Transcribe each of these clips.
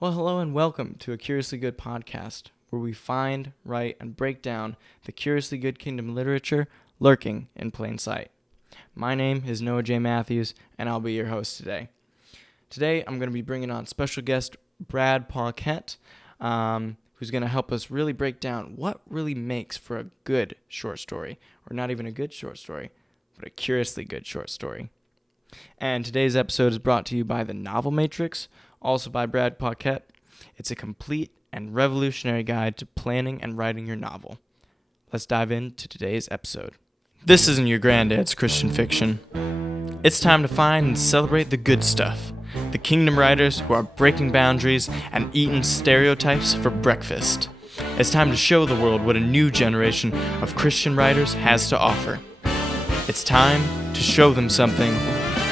Well, hello and welcome to a Curiously Good podcast, where we find, write, and break down the curiously good kingdom literature lurking in plain sight. My name is Noah J. Matthews, and I'll be your host today. Today, I'm going to be bringing on special guest Brad Pauquette, who's going to help us really break down what really makes for a good short story, or not even a good short story, but a curiously good short story. And today's episode is brought to you by the Novel Matrix, also by Brad Pauquette. It's a complete and revolutionary guide to planning and writing your novel. Let's dive into today's episode. This isn't your granddad's Christian fiction. It's time to find and celebrate the good stuff. The kingdom writers who are breaking boundaries and eating stereotypes for breakfast. It's time to show the world what a new generation of Christian writers has to offer. It's time to show them something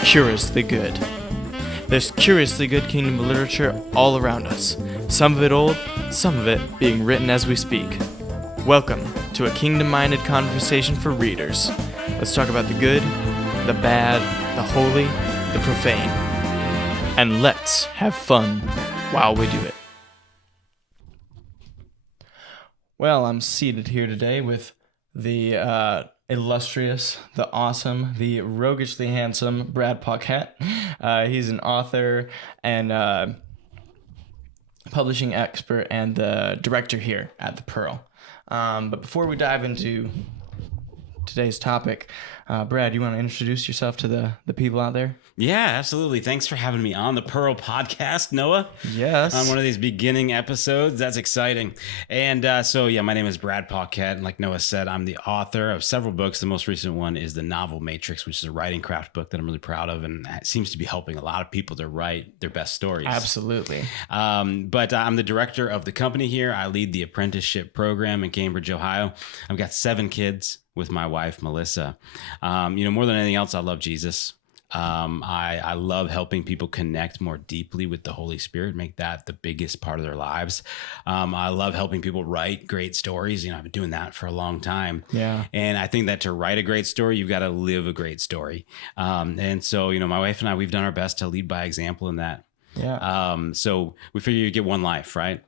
curiously good. There's curiously good kingdom literature all around us. Some of it old, some of it being written as we speak. Welcome to a kingdom-minded conversation for readers. Let's talk about the good, the bad, the holy, the profane. And let's have fun while we do it. Well, I'm seated here today with the illustrious, the awesome, the roguishly handsome Brad Pauquette. He's an author and publishing expert and the director here at The Pearl. But before we dive into today's topic, Brad, you want to introduce yourself to the people out there? Yeah, absolutely. Thanks for having me on the Pearl podcast, Noah. Yes. On one of these beginning episodes. That's exciting. And my name is Brad Pauquette. And like Noah said, I'm the author of several books. The most recent one is The Novel Matrix, which is a writing craft book that I'm really proud of. And it seems to be helping a lot of people to write their best stories. Absolutely. But I'm the director of the company here. I lead the apprenticeship program in Cambridge, Ohio. I've got 7 kids with my wife, Melissa. More than anything else, I love Jesus. I love helping people connect more deeply with the Holy Spirit, make that the biggest part of their lives. I love helping people write great stories. I've been doing that for a long time. Yeah. And I think that to write a great story, you've got to live a great story. And so, my wife and I, we've done our best to lead by example in that. Yeah. So we figure you get one life, right?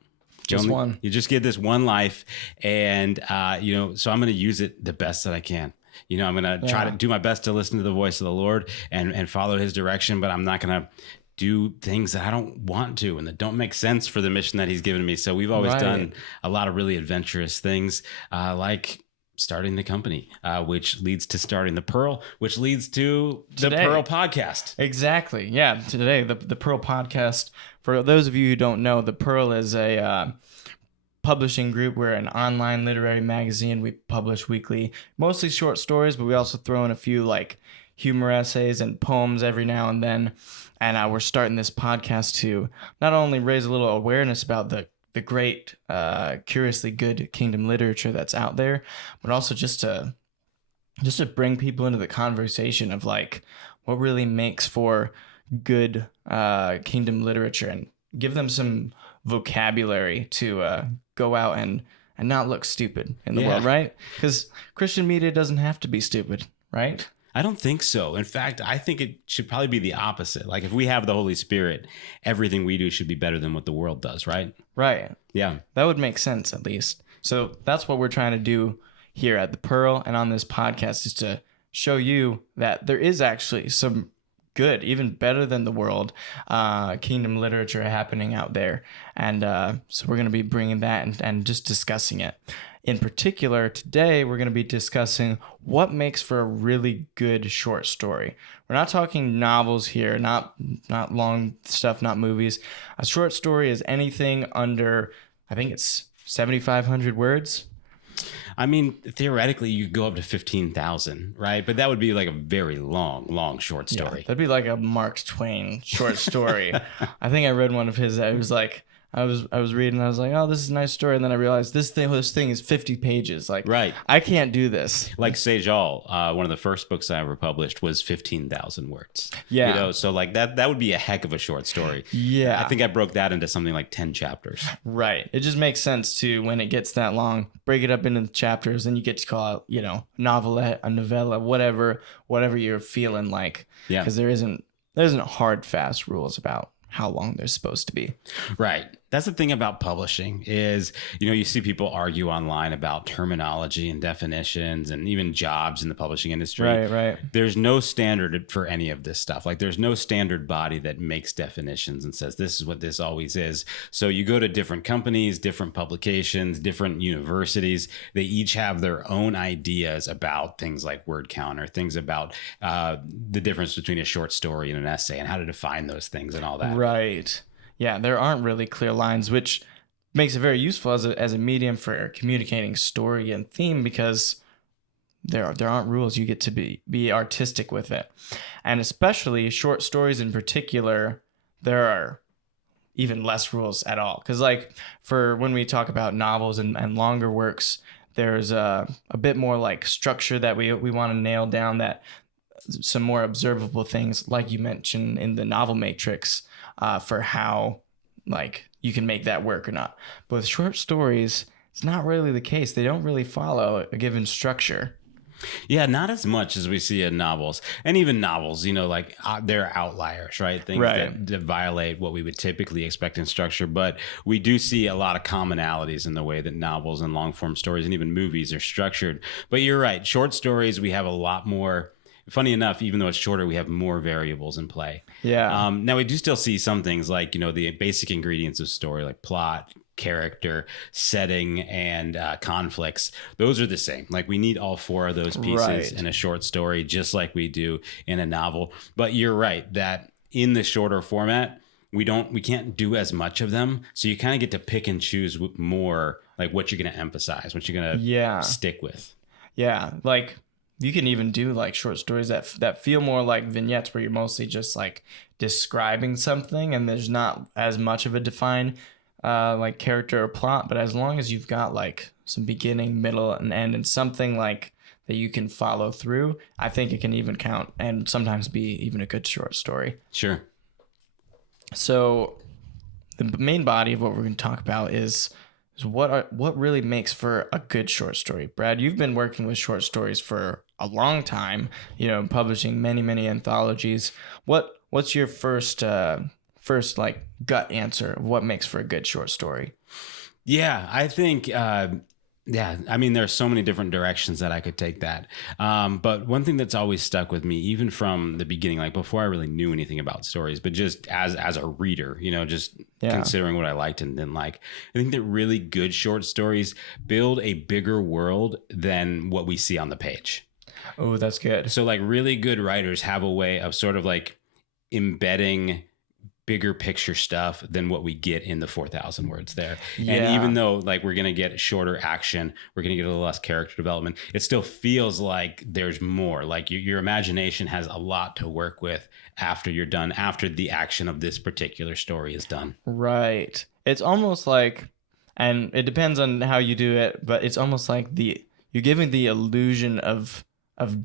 Just one. You just get this one life. And, so I'm going to use it the best that I can. I'm going to try to do my best to listen to the voice of the Lord and follow his direction, but I'm not going to do things that I don't want to and that don't make sense for the mission that he's given me. So we've always done a lot of really adventurous things, like starting the company, which leads to starting the Pearl, which leads to the Pearl podcast. Exactly. Yeah. Today, the Pearl podcast, for those of you who don't know, the Pearl is a publishing group. We're an online literary magazine. We publish weekly, mostly short stories, but we also throw in a few like humor essays and poems every now and then. And we're starting this podcast to not only raise a little awareness about the great, curiously good kingdom literature that's out there, but also just to bring people into the conversation of like what really makes for good kingdom literature and give them some vocabulary to go out and not look stupid in the world, right? Because Christian media doesn't have to be stupid, right? I don't think so. In fact, I think it should probably be the opposite. Like if we have the Holy Spirit, everything we do should be better than what the world does, right? Right. Yeah. That would make sense at least. So that's what we're trying to do here at The Pearl and on this podcast, is to show you that there is actually some good, even better than the world, kingdom literature happening out there. And so we're going to be bringing that and just discussing it. In particular, today we're going to be discussing what makes for a really good short story. We're not talking novels here, not long stuff, not movies. A short story is anything under, I think it's 7,500 words. I mean, theoretically, you could go up to 15,000, right? But that would be like a very long short story. Yeah, that'd be like a Mark Twain short story. I think I read one of his that was like, I was reading and I was like, oh, this is a nice story. And then I realized this thing is 50 pages. Like, right. I can't do this. Like Sejal, one of the first books I ever published was 15,000 words. Yeah. So like that would be a heck of a short story. Yeah. I think I broke that into something like 10 chapters. Right. It just makes sense to, when it gets that long, break it up into the chapters, and you get to call it, novelette, a novella, whatever you're feeling like. Yeah. Because there isn't hard, fast rules about how long they're supposed to be. Right. That's the thing about publishing is, you see people argue online about terminology and definitions and even jobs in the publishing industry. Right. There's no standard for any of this stuff. Like there's no standard body that makes definitions and says this is what this always is. So you go to different companies, different publications, different universities. They each have their own ideas about things like word count or things about the difference between a short story and an essay and how to define those things and all that. Right. Yeah, there aren't really clear lines, which makes it very useful as a medium for communicating story and theme, because there aren't rules. You get to be artistic with it. And especially short stories in particular, there are even less rules at all. Because like for when we talk about novels and longer works, there's a bit more like structure that we want to nail down, that some more observable things, like you mentioned in the novel matrix, for how like you can make that work or not. But with short stories, it's not really the case. They don't really follow a given structure. Yeah, not as much as we see in novels. And even novels, like they're outliers, right? Things that violate what we would typically expect in structure. But we do see a lot of commonalities in the way that novels and long form stories and even movies are structured. But you're right. Short stories, we have a lot more. Funny enough, even though it's shorter, we have more variables in play. Yeah. Now, we do still see some things like, the basic ingredients of story, like plot, character, setting, and conflicts. Those are the same. Like we need all four of those pieces in a short story, just like we do in a novel. But you're right that in the shorter format, we can't do as much of them. So you kind of get to pick and choose more, like what you're going to emphasize, what you're going to stick with. Yeah. Like you can even do like short stories that feel more like vignettes, where you're mostly just like describing something and there's not as much of a defined like character or plot. But as long as you've got like some beginning, middle, and end, and something like that you can follow through, I think it can even count and sometimes be even a good short story. Sure. So the main body of what we're going to talk about is what really makes for a good short story. Brad, you've been working with short stories for a long time, publishing many anthologies. What's your first like gut answer of what makes for a good short story? Yeah, I think I mean, there's so many different directions that I could take that. But one thing that's always stuck with me, even from the beginning, like before I really knew anything about stories, but just as a reader, considering what I liked and didn't like, I think that really good short stories build a bigger world than what we see on the page. Oh, that's good. So like really good writers have a way of sort of like embedding bigger picture stuff than what we get in the 4,000 words there. Yeah. And even though like we're going to get shorter action, we're going to get a little less character development, it still feels like there's more. Like your imagination has a lot to work with after you're done, after the action of this particular story is done. Right. It's almost like, and it depends on how you do it, but it's almost like you're giving the illusion of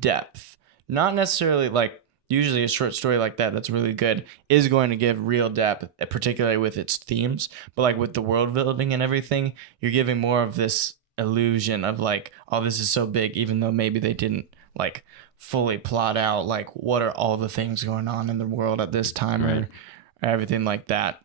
depth. Not necessarily like, usually a short story like that that's really good is going to give real depth, particularly with its themes. But like with the world building and everything, you're giving more of this illusion of like, oh, this is so big, even though maybe they didn't like fully plot out like what are all the things going on in the world at this time, right, or everything like that.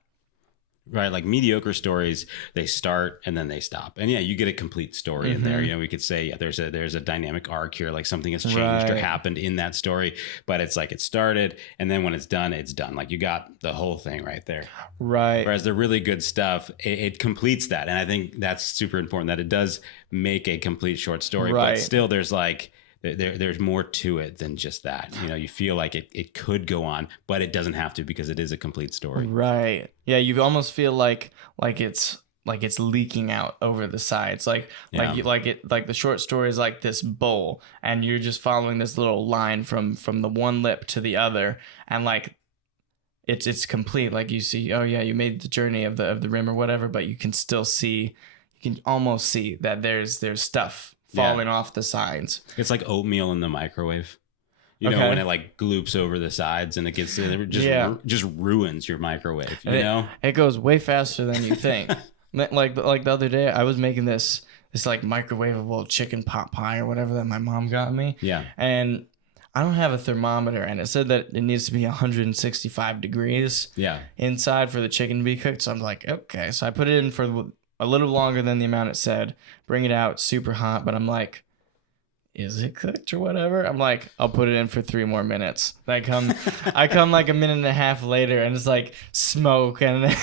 Right. Like mediocre stories, they start and then they stop. And yeah, you get a complete story in there. We could say, yeah, there's a dynamic arc here, like something has changed or happened in that story, but it's like it started and then when it's done, it's done. Like you got the whole thing right there. Right. Whereas the really good stuff, it completes that. And I think that's super important that it does make a complete short story, but still there's like, there's more to it than just that. You feel like it could go on, but it doesn't have to because it is a complete story. Right. Yeah, you almost feel like it's leaking out over the sides. Like the short story is like this bowl and you're just following this little line from the one lip to the other, and like it's complete. Like you see, oh yeah, you made the journey of the rim or whatever, but you can still see, you can almost see that there's stuff falling off the sides. It's like oatmeal in the microwave. When it like gloops over the sides and it gets just ruins your microwave. It goes way faster than you think. like the other day, I was making this like microwavable chicken pot pie or whatever that my mom got me. Yeah, and I don't have a thermometer, and it said that it needs to be 165 degrees inside for the chicken to be cooked. So I'm like, okay. So I put it in for a little longer than the amount it said. Bring it out, super hot, but I'm like, is it cooked or whatever? I'm like, I'll put it in for 3 more minutes. I come like a minute and a half later, and it's like smoke, and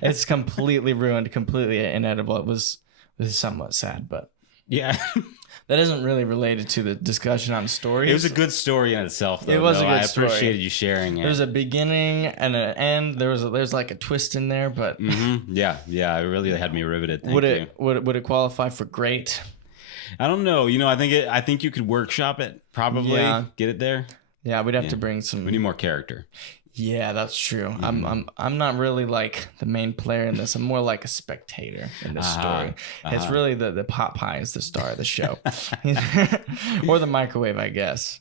it's completely ruined, completely inedible. It was somewhat sad, but yeah. That isn't really related to the discussion on stories. It was a good story in itself, though. It was a good story. I appreciated you sharing it. There's a beginning and an end. There's like a twist in there, but yeah, it really had me riveted. Thank you. Would it qualify for great? I don't know. I think you could workshop it. Probably get it there. Yeah, we'd have to bring some. We need more character. Yeah, that's true. I'm not really like the main player in this. I'm more like a spectator in this story. It's really the pot pie is the star of the show, or the microwave, I guess.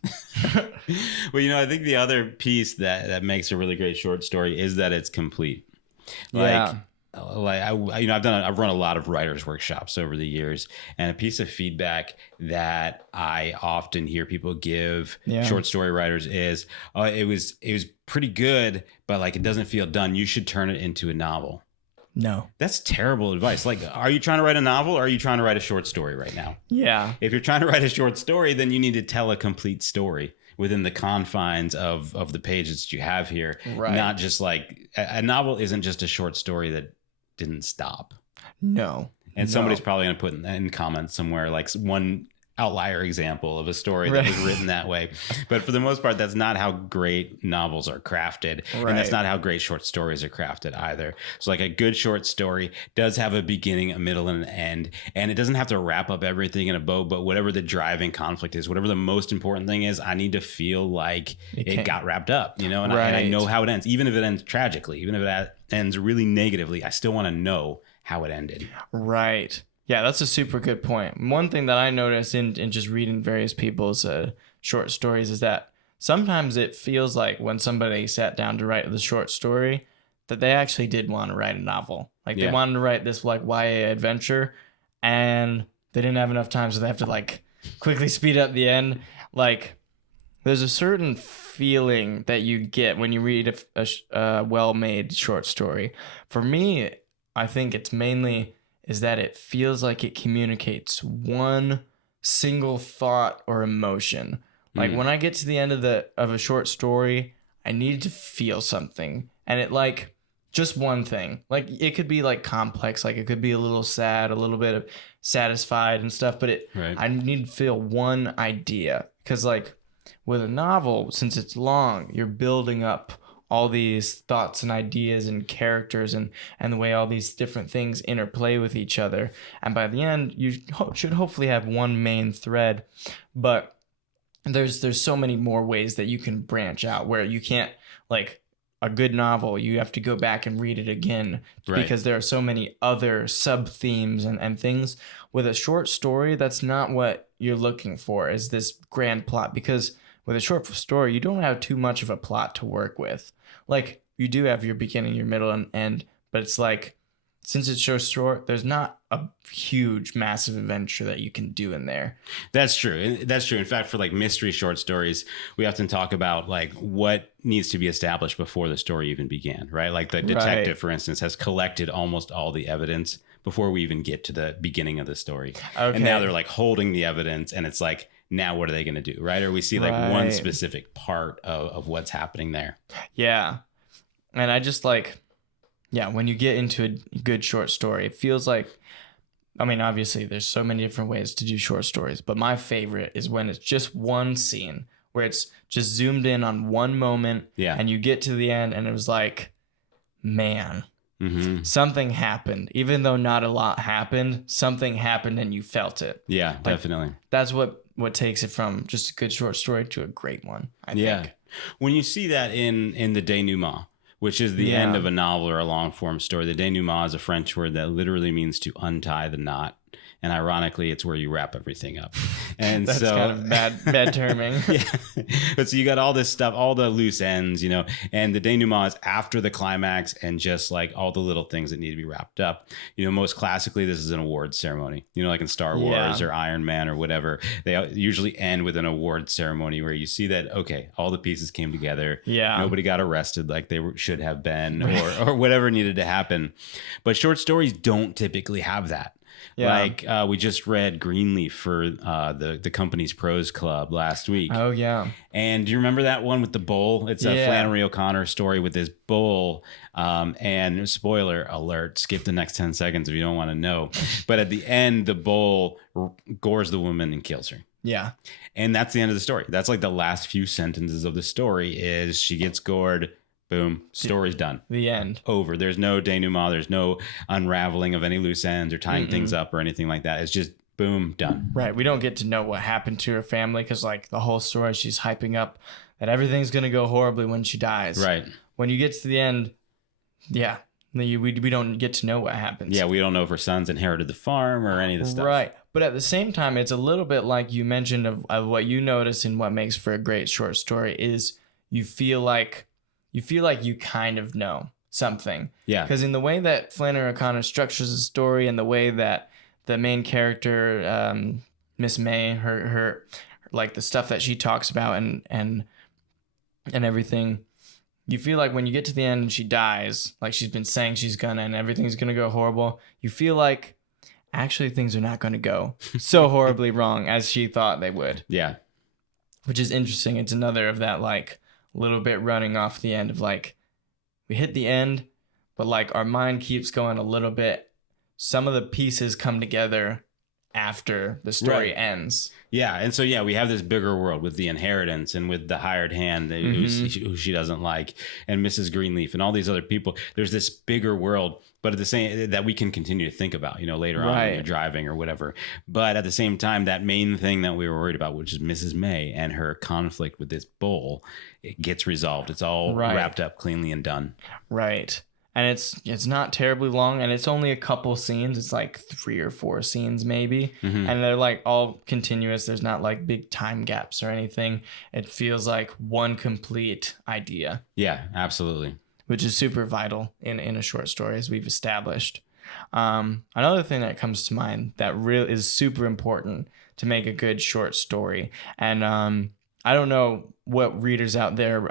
Well, I think the other piece that makes a really great short story is that it's complete. I've run a lot of writers' workshops over the years, and a piece of feedback that I often hear people give short story writers is, it was pretty good, but like it doesn't feel done. You should turn it into a novel. No, that's terrible advice. Like, are you trying to write a novel, or are you trying to write a short story right now? Yeah. If you're trying to write a short story, then you need to tell a complete story within the confines of the pages that you have here. Right. Not just like a novel isn't just a short story that didn't stop. No. And somebody's probably going to put in comments somewhere like one outlier example of a story that was written that way. But for the most part, that's not how great novels are crafted. And that's not how great short stories are crafted either. So like a good short story does have a beginning, a middle, and an end. And it doesn't have to wrap up everything in a bow, but whatever the driving conflict is, whatever the most important thing is, I need to feel like it got wrapped up, and I know how it ends. Even if it ends tragically, even if it ends really negatively, I still want to know how it ended. Right. Yeah, that's a super good point. One thing that I noticed in just reading various people's short stories is that sometimes it feels like when somebody sat down to write the short story that they actually did want to write a novel. Like they wanted to write this like YA adventure, and they didn't have enough time, so they have to like quickly speed up the end. Like there's a certain feeling that you get when you read a well-made short story. For me, I think it's mainly is that it feels like it communicates one single thought or emotion. Like when I get to the end of a short story, I need to feel something. And it like just one thing. Like it could be like complex, like it could be a little sad, a little bit of satisfied and stuff, but I need to feel one idea. Because like with a novel, since it's long, you're building up all these thoughts and ideas and characters and the way all these different things interplay with each other. And by the end, you should hopefully have one main thread. But there's so many more ways that you can branch out where you can't, like a good novel, you have to go back and read it again because there are so many other sub-themes and things. With a short story, that's not what you're looking for, is this grand plot. Because with a short story, you don't have too much of a plot to work with. Like, you do have your beginning, your middle, and end, but it's like, since it's so short, there's not a huge, massive adventure that you can do in there. That's true. That's true. In fact, for like mystery short stories, we often talk about like what needs to be established before the story even began, right? Like the detective, for instance, has collected almost all the evidence before we even get to the beginning of the story. Okay. And now they're like holding the evidence, and it's like, now what are they going to do, right? Or we see like one specific part of what's happening there. Yeah. And I just like, when you get into a good short story, it feels like, I mean, obviously there's so many different ways to do short stories, but my favorite is when it's just one scene where it's just zoomed in on one moment and you get to the end and it was like, man, something happened. Even though not a lot happened, something happened and you felt it. Yeah, like, definitely. That's what takes it from just a good short story to a great one, I think. When you see that in the denouement, which is the end of a novel or a long form story, the denouement is a French word that literally means to untie the knot. And ironically, it's where you wrap everything up. And That's so kind of bad terming. yeah. But so you got all this stuff, all the loose ends, you know, and the denouement is after the climax and just like all the little things that need to be wrapped up. You know, most classically, this is an awards ceremony, you know, like in Star Wars or Iron Man or whatever. They usually end with an award ceremony where you see that, okay, all the pieces came together. Yeah. Nobody got arrested like they should have been or whatever needed to happen. But short stories don't typically have that. Yeah. Like we just read Greenleaf for the company's prose club last week. Oh, yeah. And do you remember that one with the bowl? It's a Flannery O'Connor story with this bowl. And spoiler alert, skip the next 10 seconds if you don't want to know. But at the end, the bowl gores the woman and kills her. Yeah. And that's the end of the story. That's like the last few sentences of the story is she gets gored. Boom. Story's done. The end. Over. There's no denouement. There's no unraveling of any loose ends or tying things up or anything like that. It's just boom, done. Right. We don't get to know what happened to her family because, like, the whole story, she's hyping up that everything's going to go horribly when she dies. Right. When you get to the end, we don't get to know what happens. Yeah, we don't know if her sons inherited the farm or any of the stuff. Right. But at the same time, it's a little bit like you mentioned of what you notice and what makes for a great short story is you feel like you kind of know something. Yeah. Because in the way that Flannery O'Connor structures the story and the way that the main character, Miss May, her like the stuff that she talks about and everything, you feel like when you get to the end and she dies, like she's been saying she's gonna and everything's gonna go horrible, you feel like actually things are not gonna go so horribly wrong as she thought they would. Yeah. Which is interesting. It's another of that like little bit running off the end of like we hit the end, but like our mind keeps going a little bit. Some of the pieces come together after the story ends. Yeah. And so, we have this bigger world with the inheritance and with the hired hand who she doesn't like and Mrs. Greenleaf and all these other people. There's this bigger world, but at the same that we can continue to think about, later on when you're driving or whatever. But at the same time, that main thing that we were worried about, which is Mrs. May and her conflict with this bowl, it gets resolved. It's all wrapped up cleanly and done. Right. And it's not terribly long, and it's only a couple scenes. It's like 3 or 4 scenes maybe, and they're like all continuous. There's not like big time gaps or anything. It feels like one complete idea. Yeah, absolutely. Which is super vital in a short story, as we've established. Another thing that comes to mind that really is super important to make a good short story, and I don't know what readers out there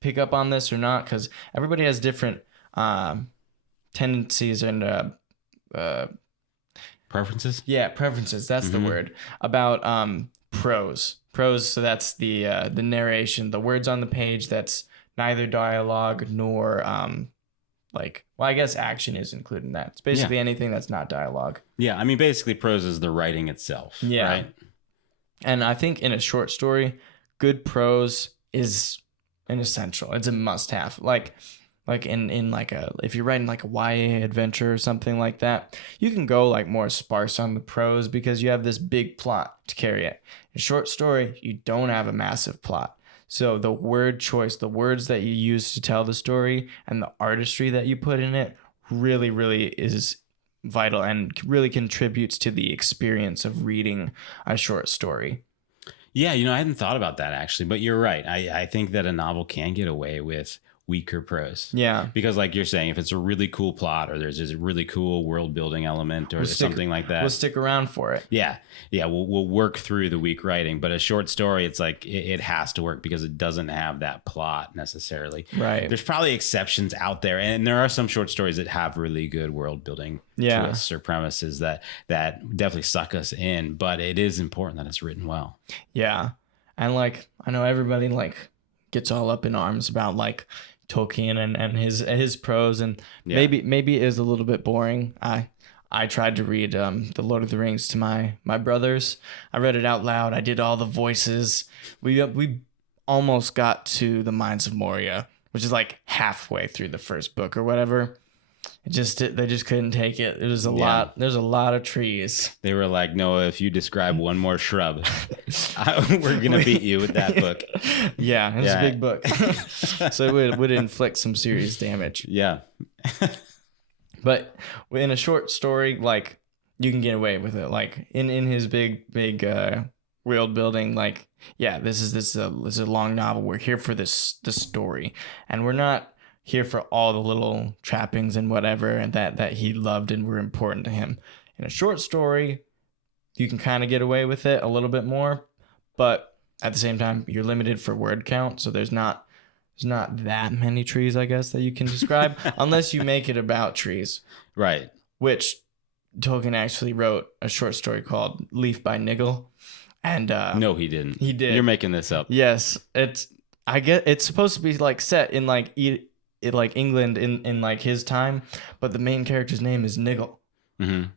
pick up on this or not, because everybody has different tendencies and preferences. Yeah, preferences. That's the word. About prose. So that's the narration, the words on the page. That's neither dialogue nor I guess action is included in that. It's basically anything that's not dialogue. Yeah, I mean basically prose is the writing itself. Yeah. Right. And I think in a short story, good prose is an essential. It's a must-have. Like in like if you're writing like a YA adventure or something like that, you can go like more sparse on the prose because you have this big plot to carry it. In a short story, you don't have a massive plot. So the word choice, the words that you use to tell the story and the artistry that you put in it really, really is vital and really contributes to the experience of reading a short story. Yeah, I hadn't thought about that actually, but you're right. I think that a novel can get away with weaker prose. Yeah. Because like you're saying, if it's a really cool plot or there's a really cool world building element or something like that. We'll stick around for it. Yeah. Yeah. We'll work through the weak writing, but a short story, it's like it has to work because it doesn't have that plot necessarily. Right. There's probably exceptions out there. And there are some short stories that have really good world building twists or premises that definitely suck us in, but it is important that it's written well. Yeah. And like, I know everybody like gets all up in arms about like Tolkien and his prose, and maybe it is a little bit boring. I tried to read The Lord of the Rings to my brothers. I read it out loud. I did all the voices. We almost got to the Mines of Moria, which is like halfway through the first book or whatever. They just couldn't take it. It was a lot. There's a lot of trees. They were like, Noah, if you describe one more shrub, we're gonna beat you with that book. Yeah, it's a big book, so it would inflict some serious damage. Yeah, but in a short story, like you can get away with it. Like in his big world building, like, yeah, this is a long novel. We're here for this story, and we're not here for all the little trappings and whatever and that he loved and were important to him. In a short story, you can kind of get away with it a little bit more, but at the same time, you're limited for word count, so there's not that many trees, I guess, that you can describe unless you make it about trees. Right. Which Tolkien actually wrote a short story called Leaf by Niggle. And no, he didn't. He did. You're making this up. Yes. I get it's supposed to be like set in like England in like his time, but the main character's name is Niggle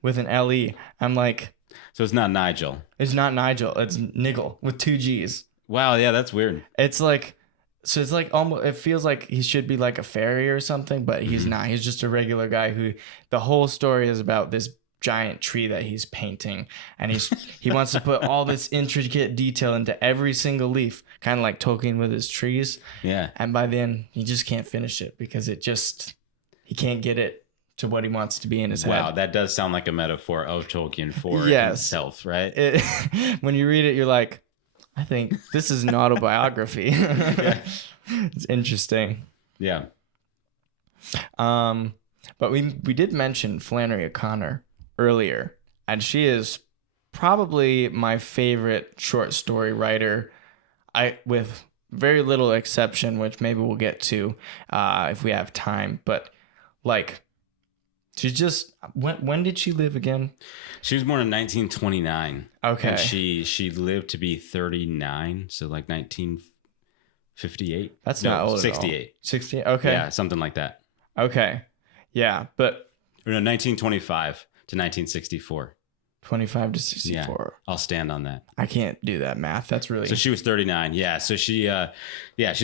with an L-E. I'm like, so it's not Nigel. It's not Nigel. It's Niggle with 2 G's. Wow. Yeah, that's weird. It's like, so it's like almost, it feels like he should be like a fairy or something, but he's not. He's just a regular guy who the whole story is about this giant tree that he's painting, and he wants to put all this intricate detail into every single leaf, kind of like Tolkien with his trees. Yeah. And by the end, he just can't finish it because he can't get it to what he wants to be in his head. Wow, that does sound like a metaphor of Tolkien for himself, right? When you read it, you're like, I think this is an autobiography. Yeah. It's interesting. Yeah. But we did mention Flannery O'Connor earlier, and she is probably my favorite short story writer. With very little exception, which maybe we'll get to if we have time. But like, she just when did she live again? She was born in 1929. Okay. And she lived to be 39, so like 1958. That's not old 68. At all. 68. Okay. Yeah, something like that. Okay. Yeah, but no, 1925 to 1964. 25 to 64. Yeah, I'll stand on that. I can't do that math. That's really... So she was 39. Yeah. So she was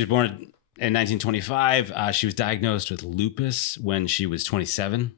born in 1925. She was diagnosed with lupus when she was 27.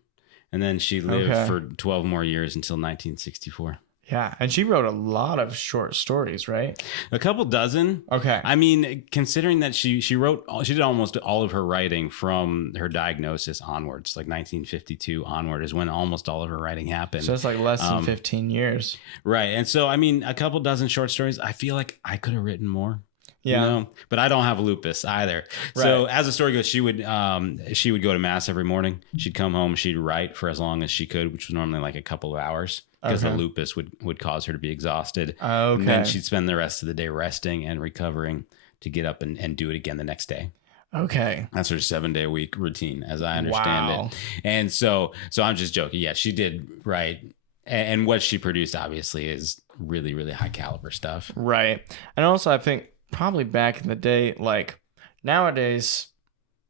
And then she lived for 12 more years until 1964. Yeah. And she wrote a lot of short stories, right? A couple dozen. Okay. I mean, considering that she did almost all of her writing from her diagnosis onwards, like 1952 onward is when almost all of her writing happened. So it's like less than 15 years. Right. And so, I mean, a couple dozen short stories, I feel like I could have written more. Yeah. You know? But I don't have lupus either. Right. So as the story goes, she would go to mass every morning. She'd come home. She'd write for as long as she could, which was normally like a couple of hours because the lupus would cause her to be exhausted. Okay. And then she'd spend the rest of the day resting and recovering to get up and do it again the next day. Okay. That's her 7-day a week routine, as I understand it. And so I'm just joking. Yeah, she did write. And what she produced, obviously, is really, really high caliber stuff. Right. And also, I think probably back in the day, like nowadays,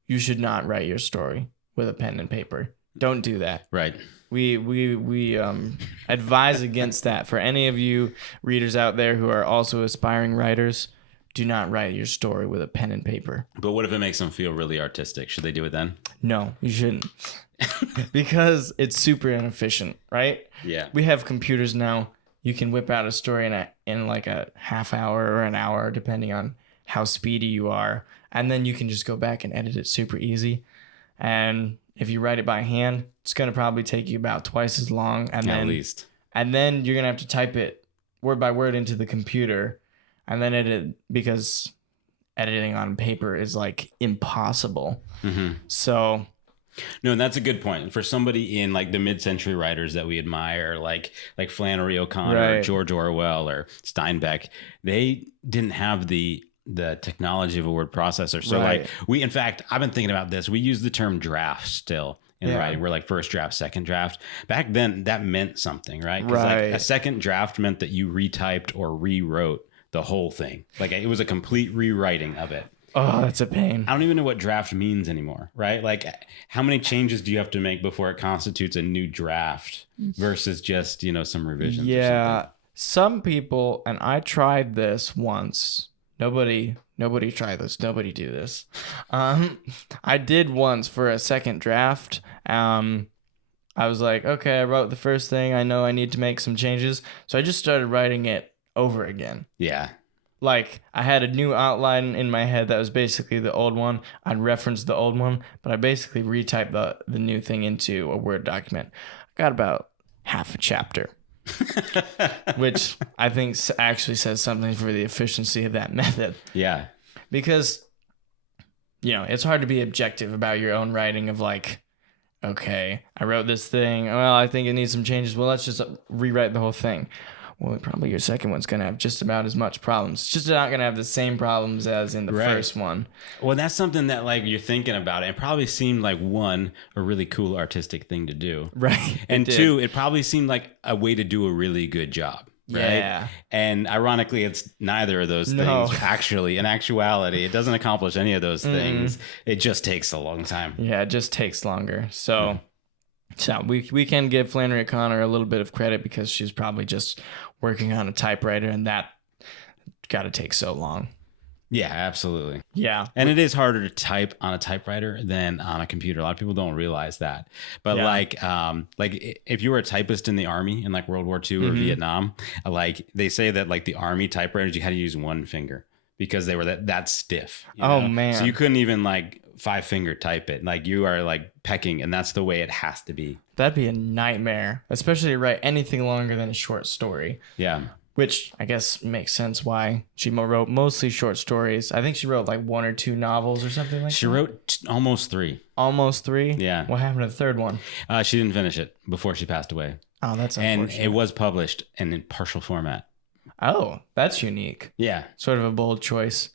you should not write your story with a pen and paper. Don't do that. Right. We advise against that. For any of you readers out there who are also aspiring writers, do not write your story with a pen and paper. But what if it makes them feel really artistic? Should they do it then? No, you shouldn't. Because it's super inefficient, right? Yeah. We have computers now. You can whip out a story in like a half hour or an hour, depending on how speedy you are. And then you can just go back and edit it super easy. And if you write it by hand, it's going to probably take you about twice as long. And then, at least. And then you're going to have to type it word by word into the computer and then edit, because editing on paper is like impossible. Mm-hmm. So... No, and that's a good point for somebody in like the mid-century writers that we admire, like Flannery O'Connor, right, or George Orwell, or Steinbeck. They didn't have the technology of a word processor. So right, like in fact, I've been thinking about this. We use the term draft still in writing. We're like first draft, second draft. Back then, that meant something, right? Because like a second draft meant that you retyped or rewrote the whole thing. Like it was a complete rewriting of it. Oh, that's a pain. I don't even know what draft means anymore, right? Like, how many changes do you have to make before it constitutes a new draft versus just, some revisions? Yeah, some people, and I tried this once. Nobody tried this. Nobody do this. I did once for a second draft. I was like, okay, I wrote the first thing. I know I need to make some changes. So I just started writing it over again. Yeah. Like, I had a new outline in my head that was basically the old one. I'd reference the old one, but I basically retyped the new thing into a Word document. I got about half a chapter. Which I think actually says something for the efficiency of that method. Yeah. Because, it's hard to be objective about your own writing of like, okay, I wrote this thing. Well, I think it needs some changes. Well, let's just rewrite the whole thing. Well, probably your second one's going to have just about as much problems. It's just not going to have the same problems as in the first one. Well, that's something that like you're thinking about. It probably seemed like one, a really cool artistic thing to do. Right. And two, it probably seemed like a way to do a really good job. Right? Yeah. And ironically, it's neither of those things actually. In actuality, it doesn't accomplish any of those things. It just takes a long time. Yeah, it just takes longer. So we can give Flannery O'Connor a little bit of credit because she's probably just working on a typewriter, and that got to take so long. Yeah, absolutely. Yeah. And it is harder to type on a typewriter than on a computer. A lot of people don't realize that. But like if you were a typist in the army in like World War II or Vietnam, like they say that like the army typewriters, you had to use one finger because they were that stiff. Oh, man. So you couldn't even like 5-finger type it. Like you are like pecking, and that's the way it has to be. That'd be a nightmare, especially to write anything longer than a short story. Yeah. Which I guess makes sense why she wrote mostly short stories. I think she wrote like 1 or 2 novels or something like that. She wrote almost 3. Almost 3? Yeah. What happened to the third one? She didn't finish it before she passed away. Oh, that's unfortunate. And it was published in partial format. Oh, that's unique. Yeah. Sort of a bold choice.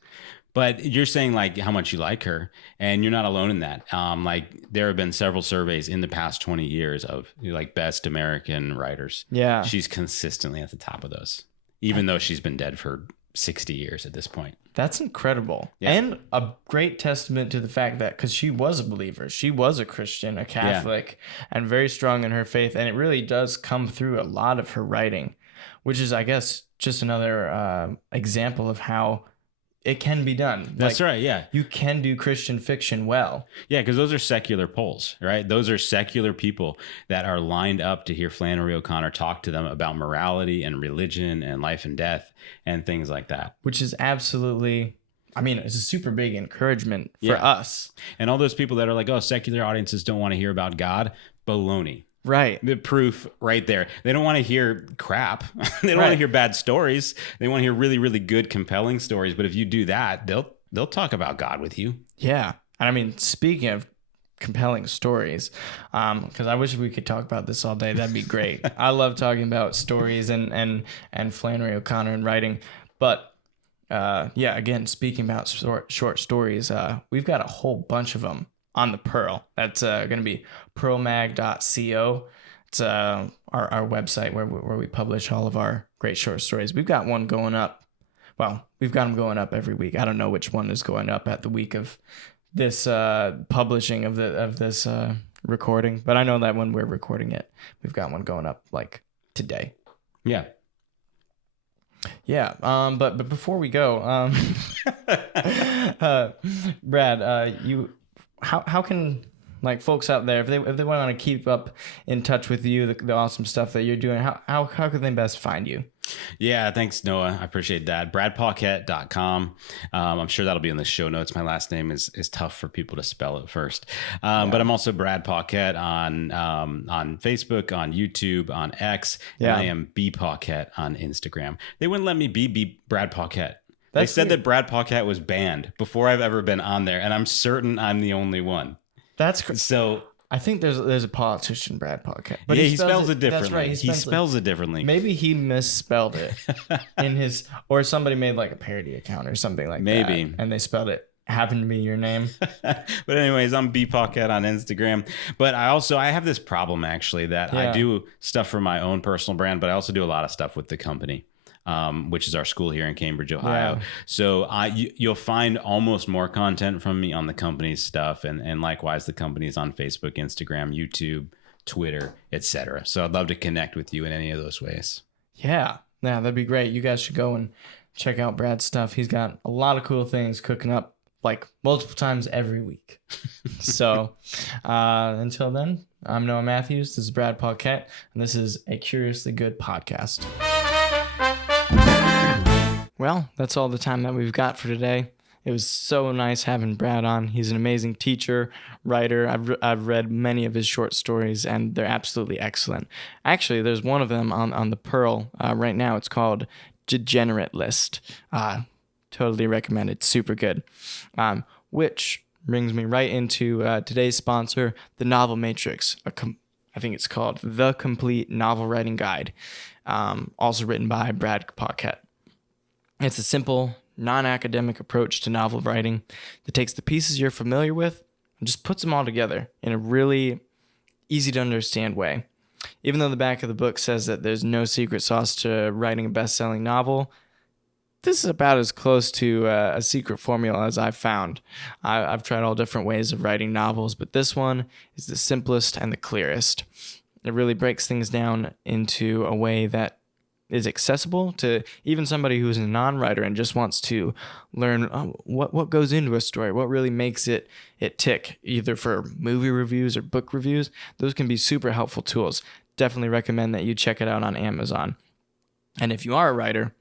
But you're saying like how much you like her, and you're not alone in that. Like there have been several surveys in the past 20 years of like best American writers. Yeah. She's consistently at the top of those, even though she's been dead for 60 years at this point. That's incredible. Yeah. And a great testament to the fact that because she was a believer, she was a Christian, a Catholic, and very strong in her faith. And it really does come through a lot of her writing, which is, I guess, just another example of how it can be done. That's right. Yeah. You can do Christian fiction well. Yeah, because those are secular polls, right? Those are secular people that are lined up to hear Flannery O'Connor talk to them about morality and religion and life and death and things like that. Which is absolutely, it's a super big encouragement for us. And all those people that are like, oh, secular audiences don't want to hear about God. Baloney. Right. The proof right there. They don't want to hear crap. They don't want to hear bad stories. They want to hear really, really good, compelling stories. But if you do that, they'll talk about God with you. Yeah. And speaking of compelling stories, because I wish we could talk about this all day. That'd be great. I love talking about stories and Flannery O'Connor and writing. But again, speaking about short stories, we've got a whole bunch of them on the Pearl. That's going to be pearlmag.co. It's our website where we publish all of our great short stories. We've got one going up. Well, we've got them going up every week. I don't know which one is going up at the week of this publishing of this recording, but I know that when we're recording it, we've got one going up like today. Yeah. Yeah. But before we go, Brad, how can like folks out there, if they want to keep up in touch with you, the awesome stuff that you're doing, how can they best find you? Yeah, thanks, Noah. I appreciate that. BradPauquette.com. I'm sure that'll be in the show notes. My last name is tough for people to spell at first. But I'm also Brad Pauquette on Facebook, on YouTube, on X, and I am B Pauquette on Instagram. They wouldn't let me be Brad Pauquette. They said that Brad Pauquette was banned before I've ever been on there, and I'm certain I'm the only one. That's crazy. So I think there's a politician, Brad Pauquette. But he spells it differently. That's right. He spells it differently. Maybe he misspelled it in his, or somebody made like a parody account or something like that. Maybe. And they spelled it. Happened to be your name. But anyways, I'm B Pauquette on Instagram. But I have this problem actually that I do stuff for my own personal brand, but I also do a lot of stuff with the company. Which is our school here in Cambridge, Ohio. Yeah. So you'll find almost more content from me on the company's stuff, and likewise the company's on Facebook, Instagram, YouTube, Twitter, etc. So I'd love to connect with you in any of those ways. Yeah, that'd be great. You guys should go and check out Brad's stuff. He's got a lot of cool things cooking up like multiple times every week. So until then, I'm Noah Matthews. This is Brad Pauquette, and this is a Curiously Good podcast. Well, that's all the time that we've got for today. It was so nice having Brad on. He's an amazing teacher, writer. I've read many of his short stories, and they're absolutely excellent. Actually, there's one of them on the Pearl right now. It's called Degenerate List. Totally recommend it. Super good. Which brings me right into today's sponsor, The Novel Matrix. I think it's called The Complete Novel Writing Guide. Also written by Brad Pauquette. It's a simple, non-academic approach to novel writing that takes the pieces you're familiar with and just puts them all together in a really easy to understand way. Even though the back of the book says that there's no secret sauce to writing a best-selling novel, this is about as close to a secret formula as I've found. I've tried all different ways of writing novels, but this one is the simplest and the clearest. It really breaks things down into a way that is accessible to even somebody who's a non-writer and just wants to learn what goes into a story, what really makes it tick, either for movie reviews or book reviews. Those can be super helpful tools. Definitely recommend that you check it out on Amazon. And if you are a writer,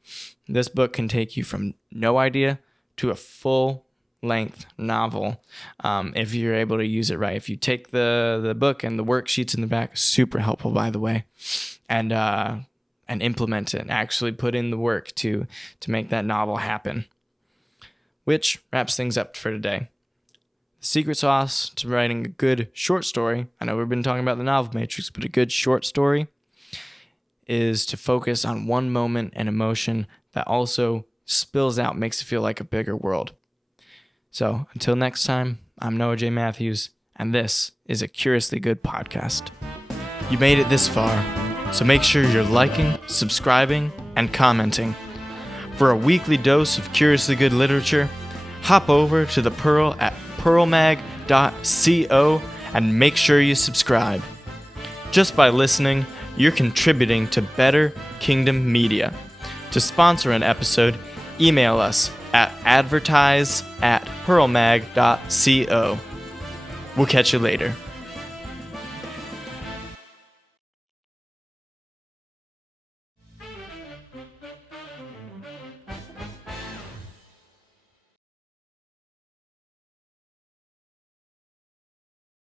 this book can take you from no idea to a full-length novel if you're able to use it right. If you take the book and the worksheets in the back, super helpful, by the way, and implement it, actually put in the work to make that novel happen. Which wraps things up for today. The secret sauce to writing a good short story, I know we've been talking about the Novel Matrix, but a good short story is to focus on one moment and emotion that also spills out, makes it feel like a bigger world. So until next time, I'm Noah J. Matthews, and this is a Curiously Good podcast. You made it this far, so make sure you're liking, subscribing, and commenting. For a weekly dose of Curiously Good literature, hop over to the Pearl at pearlmag.co and make sure you subscribe. Just by listening, you're contributing to Better Kingdom Media. To sponsor an episode, email us at advertise@pearlmag.co. We'll catch you later.